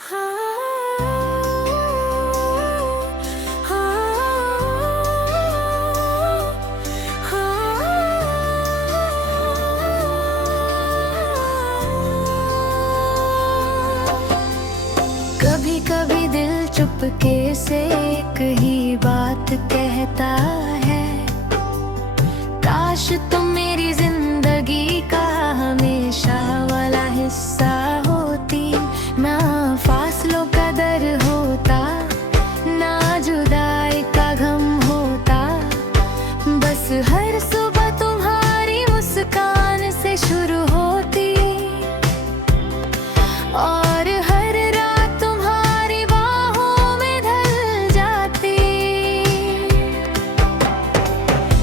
कभी कभी दिल चुपके से एक ही बात कहता है, काश तुम मेरी जिंदगी का हमेशा वाला हिस्सा होती। ना फासलों का दर होता, ना जुदाई का गम होता, बस हर सुबह तुम्हारी मुस्कान से शुरू होती और हर रात तुम्हारी बाहों में ढल जाती।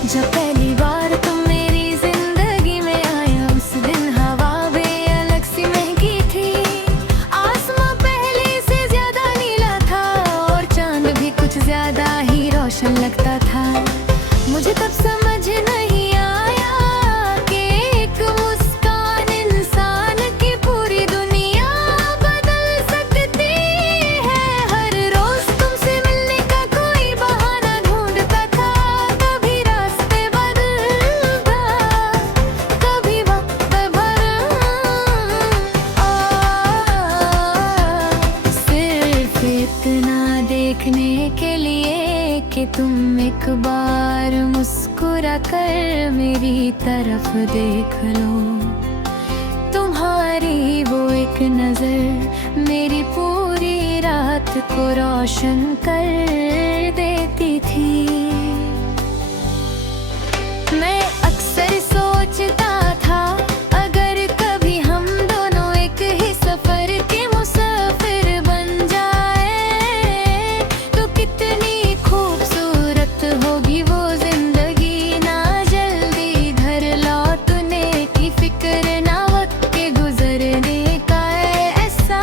जब पहली बार तुम मेरी जिंदगी में आया, उस दिन हवा भी अलग सी महकी थी। आसमां पहले से ज्यादा नीला था और चांद भी कुछ ज्यादा ही रोशन लगता था। मुझे तब समझ नहीं आया कि एक मुस्कान इंसान की पूरी दुनिया बदल सकती है। हर रोज तुमसे मिलने का कोई बहाना ढूंढता था, कभी रास्ते बदलता, कभी वक्त भरा। सिर्फ इतना देखने के लिए कि तुम एक बार मुस्कुरा कर मेरी तरफ देख लो। तुम्हारी वो एक नजर मेरी पूरी रात को रोशन कर देती थी। मैं अक्सर सोचता था, अगर कभी हम दोनों एक ही सफर के मुसाफिर बन जाए तो कितनी खूबसूरत होगी वो जिंदगी। ना जल्दी घर लौटने की फिक्र, ना वक्त के गुजरने का एहसास,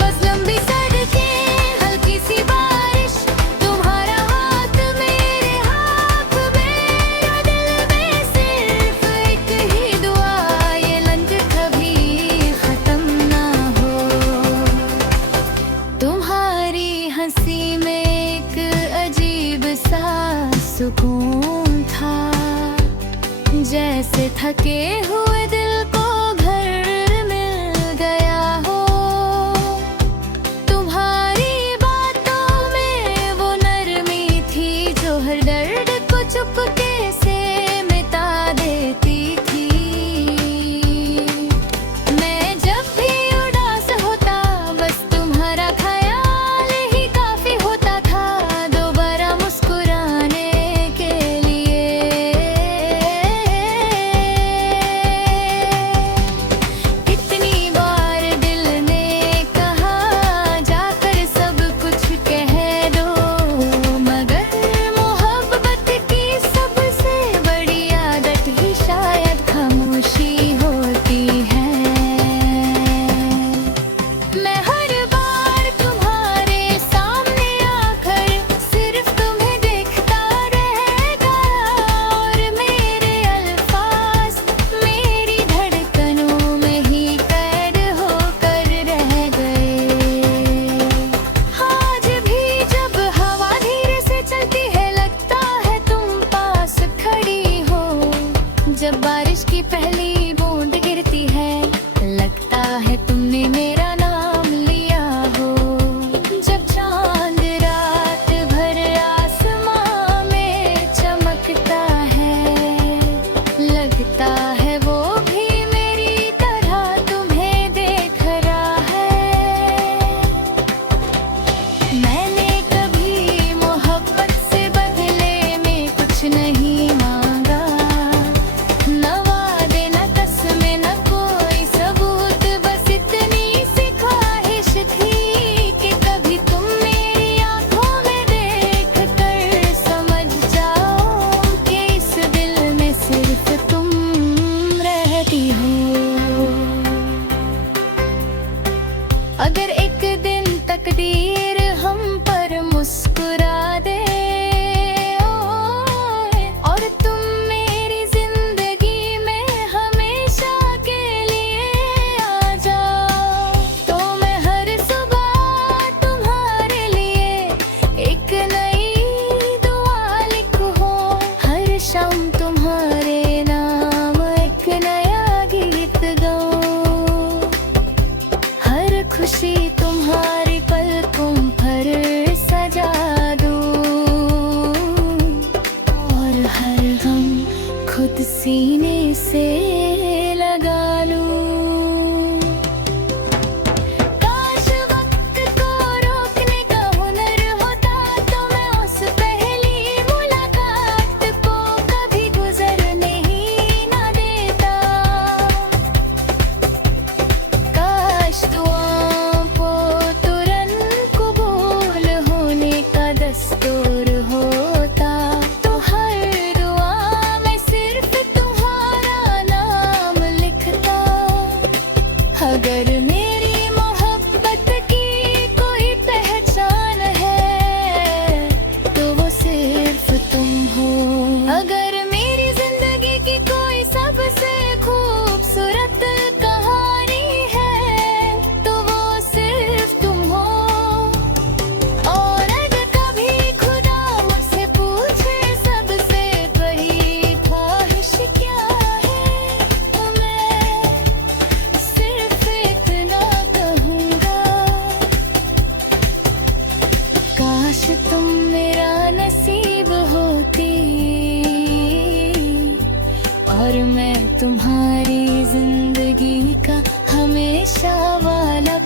बस लंबी सड़कें, हल्की सी बारिश, तुम्हारा हाथ मेरे हाथ, मेरा दिल में सिर्फ एक ही दुआ, ये लम्हे कभी खत्म ना हो। तुम्हारी हंसी में एक अजीब सा सुकून था, जैसे थके हुए दिल को घर मिल गया हो। तुम्हारी बातों में वो नरमी थी जो हर दर्द को चुपके से मिटा देती थी। मैं जब भी उदास होता, बस तुम्हारा ख्याल ही काफी होता था दोबारा मुस्कुराने के लिए। खुशी तुम्हारी पलकों पर सजा दूं और हर गम खुद सीने से लगा लूं। काश वक्त को रोकने का हुनर होता तो मैं उस पहली मुलाकात को कभी गुजरने ही ना देता। काश दुआओं को तुरंत कबूल होने का दस्तूर होता तो हर दुआ में सिर्फ तुम्हारा नाम लिखता। अगर मेरी मोहब्बत की कोई पहचान है तो वो सिर्फ तुम हो। अगर मेरी जिंदगी की कोई सबसे खूबसूरत कहानी है तो वो सिर्फ तुम हो। और अगर कभी खुदा मुझसे पूछे सबसे बड़ी ख्वाहिश क्या है तो मैं सिर्फ इतना कहूँगा, काश तुम मेरा नसीब होती और मैं तुम्हारी जिंदगी का हमेशा वाला